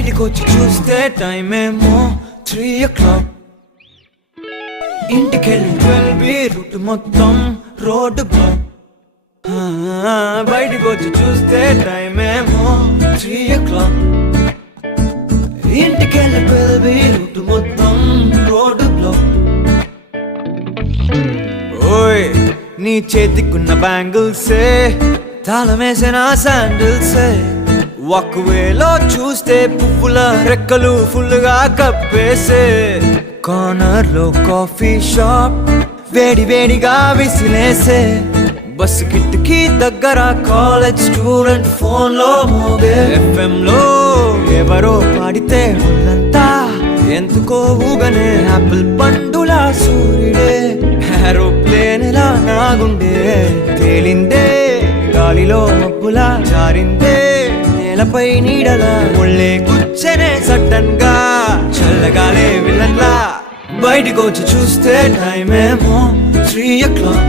బయటకొచ్చి చూస్తే టైం ఏమో 3 o'clock. ఇంటికెళ్ళి 12 రూట్ మొత్తం రోడ్డు బ్లాక్. బయటకొచ్చి చూస్తే టైం ఏమో 3 o'clock. ఇంటికెళ్ళి 12 రూట్ మొత్తం రోడ్డు బ్లాక్. ఓయ్ నీ చేతికున్న బ్యాంగిల్సే తాళమేసిన శాండిల్సే వాక్వేలో చూస్తే పువ్వుల రెక్కలు ఫుల్గా కప్పేసే. కార్నర్ లో కాఫీ షాప్ వేడి వేడిగా విసిలేసే. బస్సు కిటికీ దగ్గర కాలేజ్ స్టూడెంట్ ఫోన్ లో మోగే. FM లో ఎవరో పాడితే ఒళ్ళంతా ఎందుకో ఊగనే. యాపిల్ పండులా సూర్యుడే ఏరోప్లేన్ లా నాగుండే. తేలిందే గాలిలో మబ్బులా జారిందే నేలపై నీడలా. ఒళ్ళే కూర్చనే సడన్ గా చల్లగాలే విలన్లా. బయటకొచ్చి చూస్తే టైం ఏమో 3 o'clock.